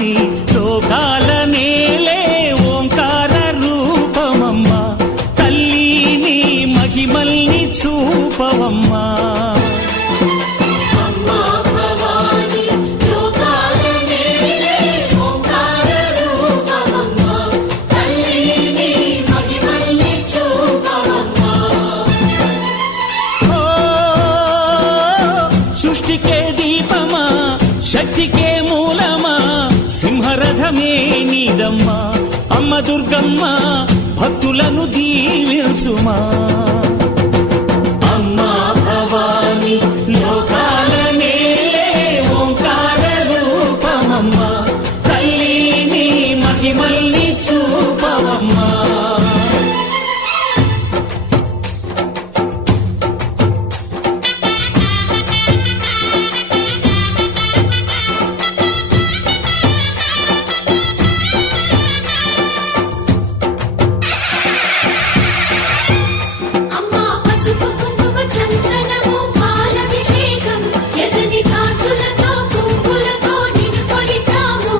భవాని లోకాల నేలే ఓంకార రూపమమ్మా తల్లి నీ మహిమల్ని చూపవమ్మా సృష్టికే దీపమా శక్తికే మూలమా సింహరథమే నీదమ్మా అమ్మ దుర్గమ్మ భక్తులను దీవించుమా